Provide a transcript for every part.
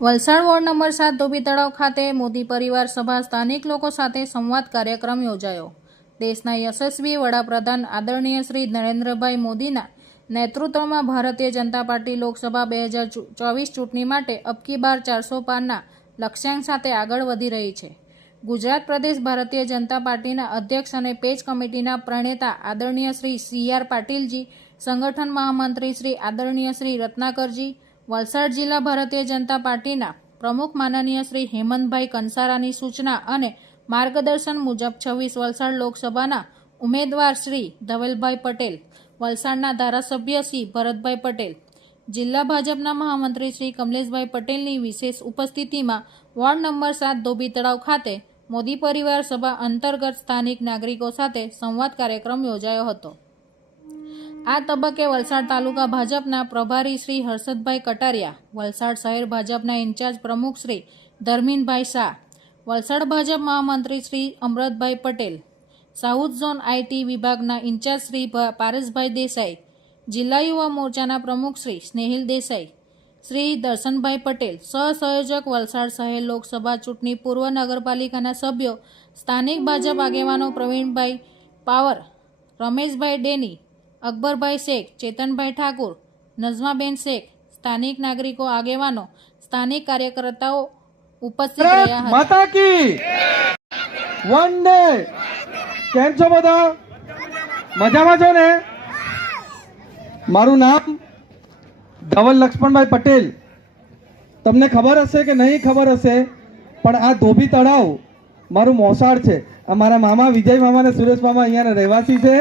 Valsad ward number સાત ધોબી તળાવ ખાતે મોદી પરિવાર સભા સ્થાનિક લોકો સાથે સંવાદ કાર્યક્રમ યોજાયો. દેશના યશસ્વી વડાપ્રધાન આદરણીય શ્રી નરેન્દ્રભાઈ મોદીના નેતૃત્વમાં ભારતીય જનતા પાર્ટી લોકસભા બે હજાર ચોવીસ ચૂંટણી માટે અબકી બાર ચારસો પારના લક્ષ્યાંક સાથે આગળ વધી રહી છે. ગુજરાત પ્રદેશ ભારતીય જનતા પાર્ટીના અધ્યક્ષ અને પેજ કમિટીના પ્રણેતા આદરણીય શ્રી સી આર પાટીલજી, સંગઠન મહામંત્રી શ્રી આદરણીય શ્રી રત્નાકરજી વલસાડ જિલ્લા ભારતીય જનતા પાર્ટીના પ્રમુખ માનનીય શ્રી હેમંતભાઈ કંસારાની સૂચના અને માર્ગદર્શન મુજબ છવ્વીસ વલસાડ લોકસભાના ઉમેદવાર શ્રી ધવલભાઈ પટેલ, વલસાડના ધારાસભ્ય શ્રી ભરતભાઈ પટેલ, જિલ્લા ભાજપના મહામંત્રી શ્રી કમલેશભાઈ પટેલની વિશેષ ઉપસ્થિતિમાં વોર્ડ નંબર સાત ધોબી તળાવ ખાતે મોદી પરિવાર સભા અંતર્ગત સ્થાનિક નાગરિકો સાથે સંવાદ કાર્યક્રમ યોજાયો હતો. આ તબક્કે વલસાડ તાલુકા ભાજપના પ્રભારી શ્રી હર્ષદભાઈ કટારિયા, વલસાડ શહેર ભાજપના ઇન્ચાર્જ પ્રમુખ શ્રી ધર્મીનભાઈ શાહ, વલસાડ ભાજપ મહામંત્રી Shri Amritbhai Patel, south zone IT વિભાગના ઇન્ચાર્જ શ્રી પારસભાઈ દેસાઈ, જિલ્લા યુવા મોરચાના પ્રમુખ શ્રી સ્નેહિલ દેસાઈ, શ્રી દર્શનભાઈ પટેલ, સહસંયોજક વલસાડ શહેર લોકસભા ચૂંટણી પૂર્વ નગરપાલિકાના સભ્યો, સ્થાનિક ભાજપ આગેવાનો પ્રવીણભાઈ પાવર, રમેશભાઈ ડેની અકબરભાઈ શેખ ચેતનભાઈ ઠાકુર નઝમાબેન શેખ સ્થાનિક નાગરિકો આગેવાનો સ્થાનિક કાર્યકર્તાઓ ઉપસ્થિત રહ્યા હતા. માતા કી વંદે કેમ છો બધા? મજામાં છો ને? મારું નામ ધવલ લક્ષ્મણભાઈ પટેલ. તમને ખબર હશે કે નહીં ખબર હશે પણ આ ધોબી તળાવ મારું મોસાળ છે. મારા મામા, વિજય મામા અને સુરેશ મામા અહીંયાના રહેવાસી છે.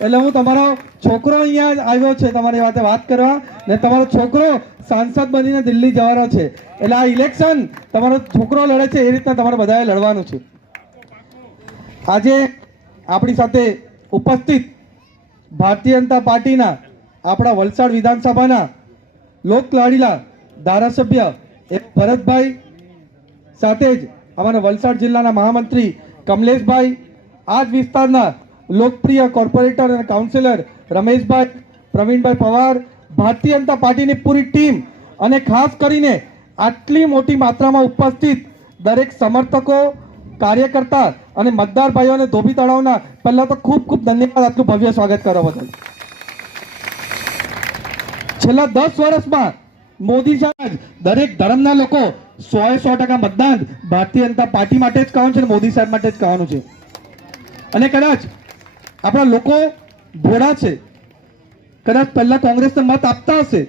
એટલે હું તમારો છોકરો અહીંયા આવ્યો છે તમારી વાતે વાત કરવા. ને તમારો છોકરો સાંસદ બનીને દિલ્હી જવાનો છે. એટલે આ ઇલેક્શન તમારો છોકરો લડે છે એ રીતના તમારે બધાએ લડવાનું છે. આજે આપણી સાથે ઉપસ્થિત ભારતીય જનતા પાર્ટીના આપણા વલસાડ વિધાનસભાના લોકલાડીલા ધારાસભ્ય એ ભરતભાઈ સાથે જ અમારા વલસાડ જિલ્લાના મહામંત્રી કમલેશભાઈ આ જ વિસ્તારના લોકપ્રિય કોર્પોરેટર અને કાઉન્સિલર રમેશભાઈ, પ્રવીણભાઈ પવાર, ભારતીય જનતા પાર્ટીની પૂરી ટીમ અને ખાસ કરીને આટલી મોટી માત્રામાં ઉપસ્થિત દરેક સમર્થકો, કાર્યકર્તા અને મતદાર ભાઈઓને ધોબી તળાવના પહેલા તો ખૂબ ખૂબ ધન્યવાદ. આટલું ભવ્ય સ્વાગત કરવા બદલ. છેલ્લા દસ વર્ષમાં મોદી સાહેબ દરેક ધર્મના લોકો સો એ સો ટકા મતદાન ભારતીય જનતા પાર્ટી માટે જ કરવાનું છે અને મોદી સાહેબ માટે જ કરવાનું છે. અને કદાચ આપણા લોકો ભોળા છે. કદાચ પહેલા કોંગ્રેસને મત આપતા હશે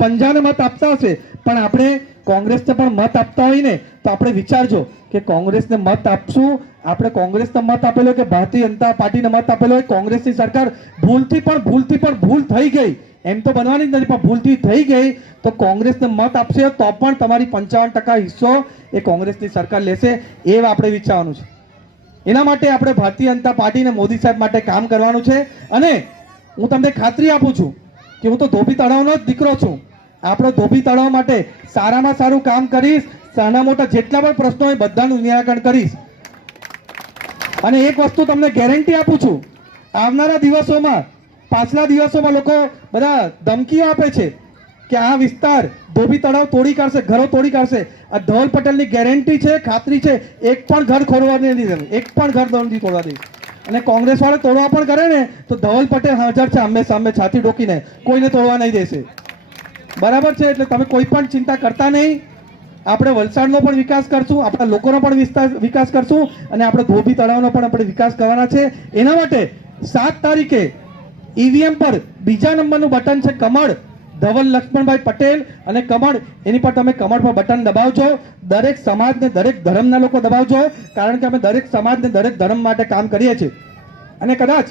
પંજાને મત આપતા હશે, પણ આપણે કોંગ્રેસને પણ મત આપતા હોય ને, તો આપણે વિચારજો કે કોંગ્રેસને મત આપશું, આપણે કોંગ્રેસને મત આપેલો કે ભારતીય જનતા પાર્ટીને મત આપેલો હોય, કોંગ્રેસની સરકાર ભૂલથી પણ ભૂલથી પણ ભૂલ થઈ ગઈ. એમ તો બનવાની જ નથી, પણ ભૂલથી થઈ ગઈ, તો કોંગ્રેસને મત આપશે તો પણ તમારી પંચાવન ટકા હિસ્સો એ કોંગ્રેસની સરકાર લેશે એ આપણે વિચારવાનું છે. એના માટે આપણે ભારતીય જનતા પાર્ટીને મોદી સાહેબ માટે કામ કરવાનું છે અને હું તમને ખાતરી આપું છું કે હું તો ધોબી તળાવનો જ દીકરો છું. આપણો ધોબી તળાવ માટે સારામાં સારું કામ કરીશ નાના મોટા જેટલા પણ પ્રશ્નો હોય બધાનું નિરાકરણ કરીશ. અને એક વસ્તુ તમને ગેરંટી આપું છું, આવનારા દિવસોમાં પાછલા દિવસોમાં લોકો બધા ધમકીઓ આપે છે કે આ વિસ્તાર ધોબી તળાવ તોડી કાઢશે, ઘરો તોડી કાઢશે. આ ધવલ પટેલની ગેરંટી છે, ખાતરી છે. એક પણ ઘર ખોરવા નહીં દીધું એક પણ ઘર નથી તોડવા દઈશ. અને કોંગ્રેસવાળે તોડવા પણ કરે ને, તો ધવલ પટેલ હાજર છે અમે સામે છાતી ઢોકીને કોઈને તોડવા નહીં દેશે. બરાબર છે? એટલે તમે કોઈ પણ ચિંતા કરતા નહીં. આપણે વલસાડનો પણ વિકાસ કરશું, આપણા લોકોનો પણ વિસ્તાર વિકાસ કરશું, અને આપણે ધોબી તળાવનો પણ આપણે વિકાસ કરવાના છે. એના માટે સાત તારીખે ઈવીએમ પર બીજા નંબરનું બટન છે કમળ. ધવલ લક્ષ્મણભાઈ પટેલ અને કમળ, એની પર તમે કમળ પર બટન દબાવજો. દરેક સમાજને દરેક ધર્મના લોકો દબાવજો, કારણ કે અમે દરેક સમાજને દરેક ધર્મ માટે કામ કરીએ છીએ. અને કદાચ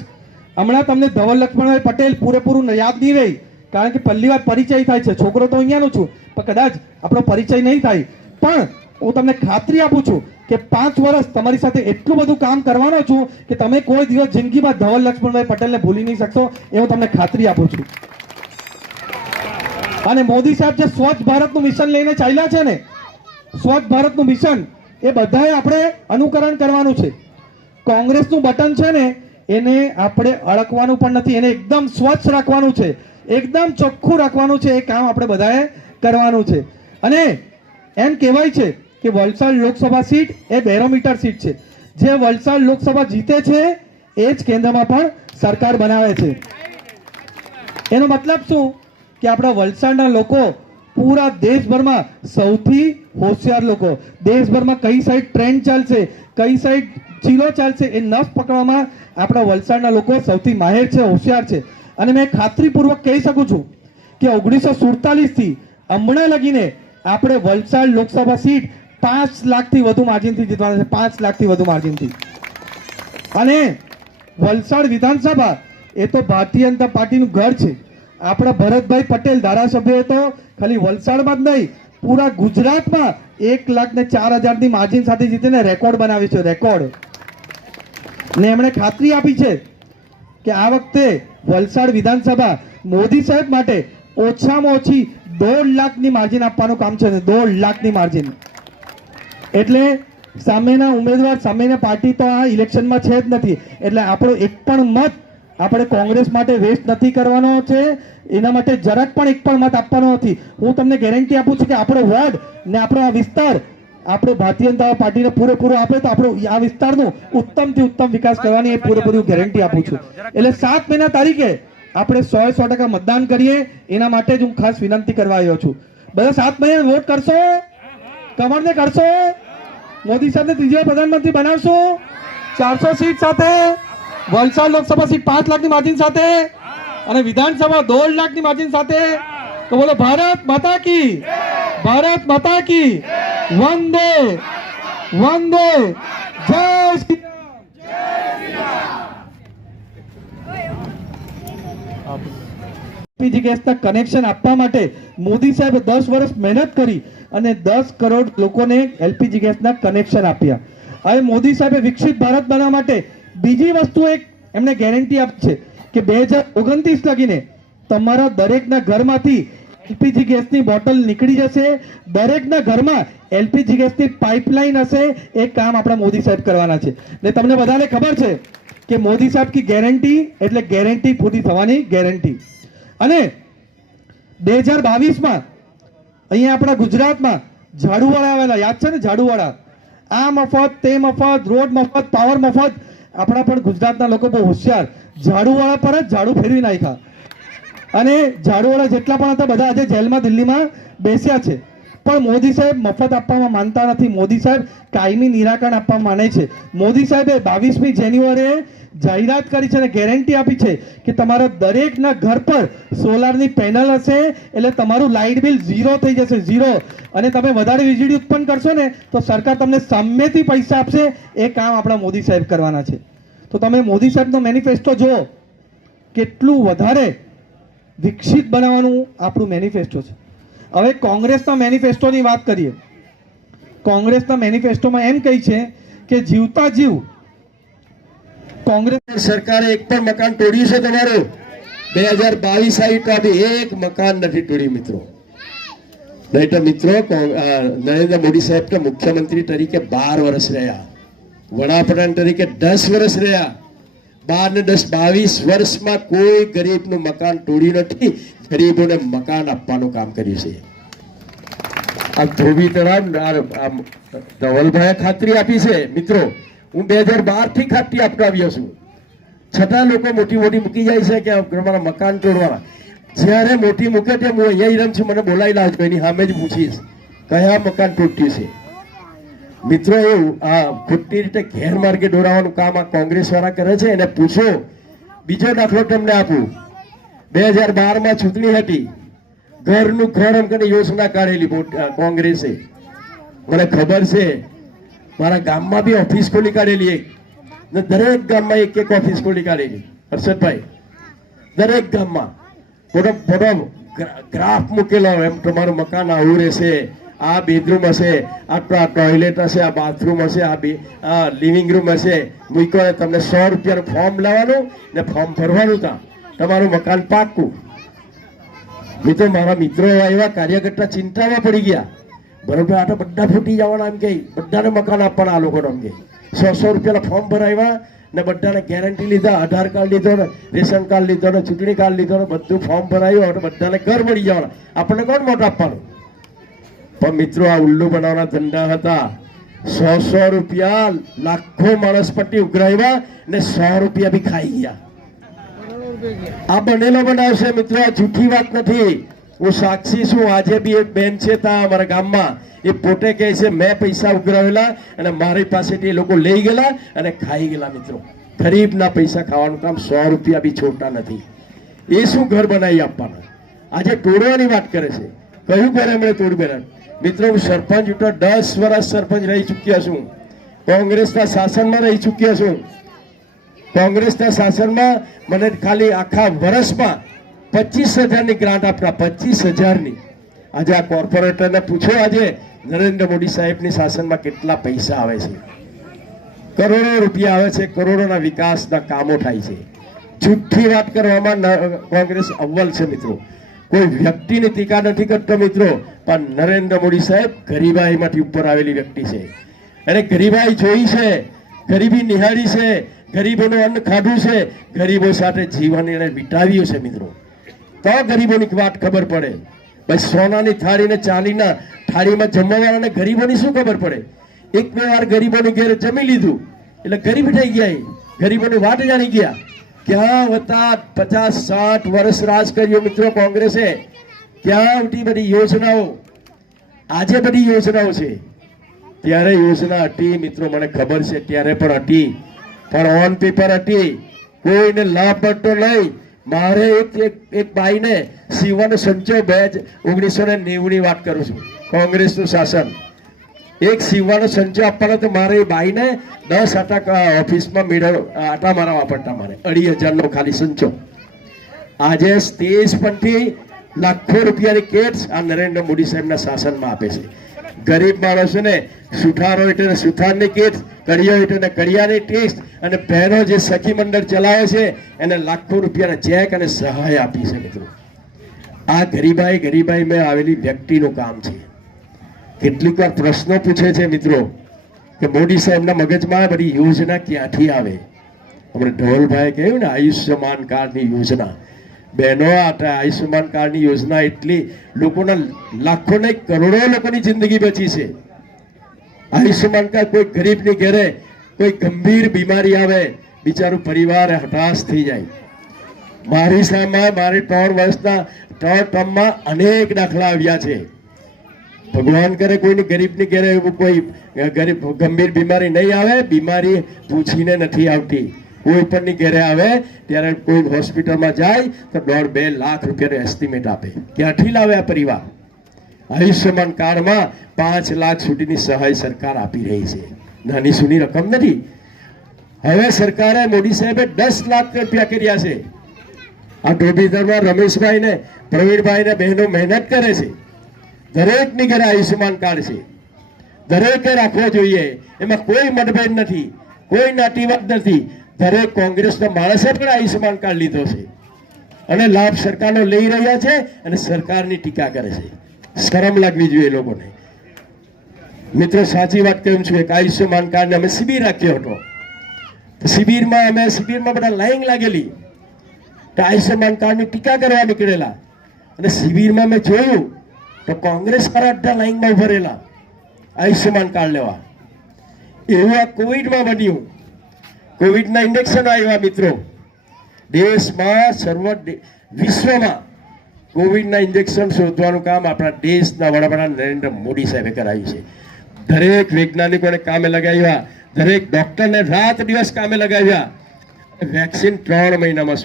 હમણાં તમને ધવલ લક્ષ્મણભાઈ પટેલ પૂરેપૂરું યાદ નહીં રહી, કારણ કે પહેલી વાર પરિચય થાય છે. છોકરો તો અહીંયાનો છું, પણ કદાચ આપણો પરિચય નહીં થાય. પણ હું તમને ખાતરી આપું છું કે પાંચ વર્ષ તમારી સાથે એટલું બધું કામ કરવાનો છું કે તમે કોઈ દિવસ જિંદગીમાં ધવલ લક્ષ્મણભાઈ પટેલને ભૂલી નહીં શકશો એ હું તમને ખાતરી આપું છું. અને મોદી સાહેબ જે સ્વચ્છ ભારતનું મિશન લઈને ચાલ્યા છે ને, સ્વચ્છ ભારતનું મિશન, એ બધાએ આપણે અનુકરણ કરવાનું છે. કોંગ્રેસનું બટન છે ને, એને આપણે અડકવાનું પણ નથી, એને એકદમ સ્વચ્છ રાખવાનું છે. એકદમ ચોખ્ખું રાખવાનું છે, એ કામ આપણે બધાએ કરવાનું છે. અને એમ કહેવાય છે કે વલસાડ લોકસભા સીટ એ બેરોમીટર સીટ છે. જે વલસાડ લોકસભા જીતે છે, એ જ કેન્દ્રમાં પણ સરકાર બનાવે છે. એનો મતલબ શું? કે આપણા વલસાડના લોકો પૂરા દેશભરમાં સૌથી હોશિયાર લોકો. દેશભરમાં કઈ સાઈડ ટ્રેન્ડ ચાલશે, કઈ સાઈડ ચીલો ચાલશે, એ નસ પકડવામાં આપણા વલસાડના લોકો સૌથી માહેર છે, હોશિયાર છે. અને મેં ખાતરીપૂર્વક કહી શકું છું કે ઓગણીસો સુડતાલીસથી હમણાં લગીને આપણે વલસાડ લોકસભા સીટ પાંચ લાખથી વધુ માર્જિનથી જીતવાના છે. પાંચ લાખથી વધુ માર્જિનથી. અને વલસાડ વિધાનસભા, એ તો ભારતીય જનતા પાર્ટીનું ઘર છે. આપણા ભરતભાઈ પટેલ ધારાસભ્ય તો ખાલી વલસાડમાં જ નહીં, પૂરા ગુજરાતમાં એક લાખ ને ચાર હજારની માર્જિન સાથે જીતીને રેકોર્ડ બનાવ્યો છે, રેકોર્ડ. ને એમણે ખાતરી આપી છે કે આ વખતે વલસાડ વિધાનસભા મોદી સાહેબ માટે ઓછામાં ઓછી દોઢ લાખની માર્જિન આપવાનું કામ છે દોઢ લાખની માર્જિન. એટલે સામેના ઉમેદવાર, સામેના પાર્ટી તો આ ઇલેક્શનમાં છે જ નથી. એટલે આપણો એક પણ મત આપણે કોંગ્રેસ માટે વેસ્ટ નથી કરવાનો છે. એના માટે જરાક પણ એક પણ મત આપવાનો નથી. હું તમને ગેરંટી આપું છું કે આપણો વોર્ડ ને આપણો આ વિસ્તાર આપણે ભારતીય જનતા પાર્ટીને પૂરેપૂરો આપે તો આપણો આ વિસ્તારનો ઉત્તમથી ઉત્તમ વિકાસ કરવાની એ પૂરેપૂરી ગેરંટી આપું છું. એટલે સાત મહિના તારીખે આપણે સો સો ટકા મતદાન કરીએ. એના માટે જ હું ખાસ વિનંતી કરવા આવ્યો છું. બધા સાત મહિના વોટ કરશો? કમરને કરશો? મોદી સાહેબને ત્રીજા પ્રધાનમંત્રી બનાવશો? ચારસો સીટ સાથે, વલસાડ લોકસભા સીટ પાંચ લાખની માર્જિન સાથે અને વિધાનસભા દોઢ લાખની માર્જિન સાથે. તો બોલો, ભારત માતા કી ભારત માતા કી વંદે વંદે જય શ્રી રામ. એલપીજી ગેસના કનેક્શન આપવા માટે મોદી સાહેબે દસ વર્ષ મહેનત કરી અને દસ કરોડ લોકોને એલપીજી ગેસના કનેક્શન આપ્યા. હવે મોદી સાહેબે વિકસિત ભારત બનાવવા માટે બીજી વસ્તુ એક એમને ગેરંટી આપી છે કે બે હજાર ઓગણત્રીસ લગીને તમારા દરેકના ઘરમાંથી એલપીજી ગેસની બોટલ નીકળી જશે. દરેકના ઘરમાં એલપીજી ગેસની પાઇપલાઇન હશે. એ કામ આપણા મોદી સાહેબ કરવાના છે. ને તમને બધાને ખબર છે કે મોદી સાહેબ કી ગેરંટી એટલે ગેરંટી પૂરી થવાની ગેરંટી અને બે હજાર બાવીસમાં અહીંયા આપણા ગુજરાતમાં ઝાડુવાળા આવેલા, યાદ છે ને ઝાડુવાળા? આ મફત, તે મફત, રોડ મફત, પાવર મફત, આપણા પણ ગુજરાતના લોકો બહુ હોશિયાર. ઝાડુવાળા પર જ ઝાડુ ફેરવી નાખ્યા. અને ઝાડુવાળા જેટલા પણ હતા, બધા આજે જેલમાં દિલ્હીમાં બેસ્યા છે. પણ મોદી સાહેબ મફત આપવામાં માનતા નથી. મોદી સાહેબ કાયમી નિરાકરણ આપવા માને છે. મોદી સાહેબે બાવીસમી જાન્યુઆરીએ જાહેરાત કરી છે અને ગેરંટી આપી છે કે તમારા દરેકના ઘર પર સોલારની પેનલ હશે, એટલે તમારું લાઇટ બિલ ઝીરો થઈ જશે, ઝીરો. અને તમે વધારે વીજળી ઉત્પન્ન કરશો ને, તો સરકાર તમને સામેથી પૈસા આપશે. એ કામ આપણા મોદી સાહેબ કરવાના છે. તો તમે મોદી સાહેબનો મેનિફેસ્ટો જુઓ. કેટલું વધારે વિકસિત બનાવવાનું આપણું મેનિફેસ્ટો છે. હવે કોંગ્રેસના મેનિફેસ્ટોની વાત કરીએ. કોંગ્રેસના મેનિફેસ્ટોમાં એમ કહી છે કે જીવતા જીવ કોંગ્રેસ સરકારે એક પણ મકાન તોડ્યું છે તમારું? બે હજાર બાવીસ આવી તો એક મકાન નથી તોડ્યું, મિત્રો. નહીં તો મિત્રો નરેન્દ્ર મોદી સાહેબ તો મુખ્યમંત્રી તરીકે બાર વર્ષ રહ્યા. વડાપ્રધાન તરીકે દસ વર્ષ રહ્યા. બાર ને દસ, બાવીસ વર્ષમાં કોઈ ગરીબનું મકાન તોડ્યું નથી. ગરીબોને મકાન આપવાનું કામ કર્યું છે. આ ધોબી તળાવ ધવલભાઈએ ખાતરી આપી છે. મિત્રો, હું બે હજાર બારથી ખાતરી આપતો આવ્યો છું. છતાં લોકો મોટી મોટી મૂકી જાય છે કે મારા મકાન તોડવાના. જ્યારે મોટી મૂકે તે હું અહીંયા રમ છું મને બોલાવી લાવજો, એની સામે જ પૂછીશ. કયા મકાન તૂટ્યું છે? મિત્રો એવું આ ખોટી રીતે ગેરમાર્ગે દોરાવાનું કામ આ કોંગ્રેસ વાળા કરે છે. એને પૂછો, બીજો દાખલો તમને આપું. બે હજાર બારમાં ચૂંટણી હતી. ઘરનું ઘર એમ કરીને યોજના કાઢેલી કોંગ્રેસે. મને ખબર છે, મારા ગામમાં બી ઓફિસ ખોલી કાઢેલી એક. ને દરેક ગામમાં એક એક ઓફિસ ખોલી કાઢેલી. હર્ષદભાઈ, દરેક ગામમાં. મોટો મોટો ગ્રાફ મૂકેલો, એમ તમારું મકાન આવું રહેશે. આ બેડરૂમ હશે, આ ટોયલેટ હશે, આ બાથરૂમ હશે, આ લિવિંગ રૂમ હશે. હોય તમને સો રૂપિયાનું ફોર્મ લેવાનું ને ફોર્મ ભરવાનું તા. તમારું મકાન પાક્કું. મિત્રો મારા મિત્રો એવા કાર્યકર્તા ચિંતામાં પડી ગયા. બરોબર આ તો બધા ફૂટી જવાના એમ કે, બધાને મકાન આપવાના આ લોકોને એમ કે. સો સો રૂપિયાના ફોર્મ ભરાવ્યા ને બધાને ગેરંટી લીધા, આધાર કાર્ડ લીધો ને રેશન કાર્ડ લીધો ને ચૂંટણી કાર્ડ લીધો ને બધું ફોર્મ ભરાયું, હવે બધાને ઘર મળી જવાના. આપણને કોણ મોટો આપવાનું? પણ મિત્રો, આ ઉલ્લુ બનાવવાના ધંધા હતા. સો સો રૂપિયા લાખો માણસ પટ્ટી ઉઘરાવ્યા ને સો રૂપિયા બી ખાઈ ગયા. આ બનેલો બનાવશે મિત્રો, આ જૂઠી વાત નથી. હું સાક્ષી છું, આજે બી એક બેન છે ત્યાં અમારા ગામમાં. એ પોતે કહે છે, મેં પૈસા ઉઘરાવેલા અને મારી પાસેથી એ લોકો લઈ ગયેલા અને ખાઈ ગયેલા મિત્રો. ગરીબના પૈસા ખાવાનું કામ સો રૂપિયા બી છોટા નથી. એ શું ઘર બનાવી આપવાના? આજે તોડવાની વાત કરે છે. કયું ઘર એમણે તોડ બેરા મિત્રો, હું સરપંચ ઉઠો દસ વર્ષ સરપંચ રહી ચૂક્યા છું. કોંગ્રેસના શાસનમાં રહી ચૂક્યા છું. કોંગ્રેસના શાસનમાં મને ખાલી આખા વર્ષમાં પચીસ હજારની ગ્રાન્ટ આપતા પચીસ હજારની. આજે આ કોર્પોરેટરને પૂછો આજે, નરેન્દ્ર મોદી સાહેબની શાસનમાં કેટલા પૈસા આવે છે? કરોડો રૂપિયા આવે છે, કરોડોના વિકાસના કામો થાય છે. જુઠ્ઠી વાત કરવામાં કોંગ્રેસ અવ્વલ છે, મિત્રો. કોઈ વ્યક્તિને ટીકા નથી કરતો મિત્રો, પણ નરેન્દ્ર મોદી સાહેબ ગરીબાઈમાંથી ઉપર આવેલી વ્યક્તિ છે. અને ગરીબાઈ જોઈ છે, ગરીબી નિહાળી છે, ગરીબોનું અન્ન ખાધું છે, ગરીબો સાથે જીવન એને વિતાવ્યું છે મિત્રો. તો ગરીબોની વાત ખબર પડે. ભાઈ, સોનાની થાળીને ચાંદીના થાળીમાં જમવાવાળાને ગરીબોની શું ખબર પડે? એક બે વાર ગરીબોની ઘેર જમી લીધું. એટલે ગરીબ થઈ ગયા. ગરીબોની વાત જાણી ગયા. ક્યાં હતા પચાસ, સાઠ વર્ષ રાજ કર્યો મિત્રો કોંગ્રેસે? ક્યાં આવતી બધી યોજનાઓ? આજે બધી યોજનાઓ છે. ત્યારે યોજના હતી મિત્રો, મને ખબર છે ત્યારે પણ હતી પણ ઓન પેપર હતી કોઈને લાભ પડતો નહીં. મારે એક એક બાઈને સીવાનો સંચો બે જ ઓગણીસો ને નેવુંની વાત કરું છું. કોંગ્રેસનું શાસન. એક સીવવાનો સંચો આપવાનો તો મારે એ ભાઈને દસ આટા ઓફિસમાં મેળવ આટા મારવા પડતા મારે. અઢી હજારનો ખાલી સંચો. આજે સ્ટેજ પરથી લાખો રૂપિયાની કેટ્સ આ નરેન્દ્ર મોદી સાહેબના શાસનમાં આપે છે. ગરીબ માણસોને સુથારો એટલે સુથારની કેટ્સ, કડિયો એટલે કડિયાની ટેસ્ટ અને બહેનો જે સખી મંડળ ચલાવે છે, એને લાખો રૂપિયાના ચેક અને સહાય આપી છે મિત્રો. આ ગરીબાઈ ગરીબાઈ મેં આવેલી વ્યક્તિનું કામ છે. કેટલીક વાર પ્રશ્નો પૂછે છે મિત્રો કે મોદી સાહેબના મગજમાં બધી યોજના ક્યાંથી આવે? હમણાં ઢોલભાઈ કહ્યું ને, આયુષ્યમાન કાર્ડની યોજના. બહેનો, આ આયુષ્યમાન કાર્ડની યોજના એટલી લોકોના લાખો ને કરોડો લોકોની જિંદગી બચી છે. આયુષ્યમાન કાર્ડ કોઈ ગરીબની ઘરે કોઈ ગંભીર બીમારી આવે, બિચારું પરિવાર હતાશ થઈ જાય. મારી સામે મારી ત્રણ વર્ષના ત્રણ ટર્મમાં અનેક દાખલા આવ્યા છે. ભગવાન કરે, કોઈની ગરીબની ઘેરે એવું કોઈ ગરીબ, ગંભીર બીમારી નહીં આવે, બીમારી પૂછીને નથી આવતી. કોઈ પણની ઘેરે આવે, ત્યારે કોઈ હોસ્પિટલમાં જાય, તો દોઢ બે લાખ રૂપિયાનો એસ્ટિમેટ આપે. ક્યાંથી લાવે આ પરિવાર? આયુષ્યમાન કાર્ડમાં પાંચ લાખ સુધીની સહાય સરકાર આપી રહી છે. નાની સુની રકમ નથી. હવે સરકારે મોદી સાહેબે દસ લાખ રૂપિયા કર્યા છે. આ ધોબીધરમાં રમેશભાઈ ને પ્રવીણભાઈ ને બહેનો મહેનત કરે છે. દરેકની ઘરે આયુષ્યમાન કાર્ડ છે. દરેકે રાખવો જોઈએ. એમાં કોઈ મતભેદ નથી. કોઈ નાટીવાદ નથી. દરેક કોંગ્રેસના માણસે પણ આયુષ્યમાન કાર્ડ લીધો છે. અને લાભ સરકારનો લઈ રહ્યા છે અને સરકારની ટીકા કરે છે. શરમ લાગવી જોઈએ લોકોને. મિત્રો, સાચી વાત કહું છું? એક આયુષ્યમાન કાર્ડને અમે શિબિર રાખ્યો હતો. શિબિરમાં અમે શિબિરમાં બધા લાઈન લાગેલી. તો આયુષ્યમાન કાર્ડની ટીકા કરવા નીકળેલા. અને શિબિરમાં મેં જોયું તો કોંગ્રેસ વાળા લાઈનમાં ભરેલા આયુષ્યમાન કાર્ડ લેવા. એવું આ કોવિડમાં બન્યું. કોવિડના ઇન્જેક્શન આવ્યા મિત્રો. દેશમાં સર્વ વિશ્વમાં કોવિડના ઇન્જેક્શન શોધવાનું કામ આપણા દેશના વડાપ્રધાન નરેન્દ્ર મોદી સાહેબે કરાયું છે. દરેક વૈજ્ઞાનિકોને કામે લગાવ્યા. દરેક ડોક્ટરને રાત દિવસ કામે લગાવ્યા. વેક્સિન ત્રણ મહિનામાં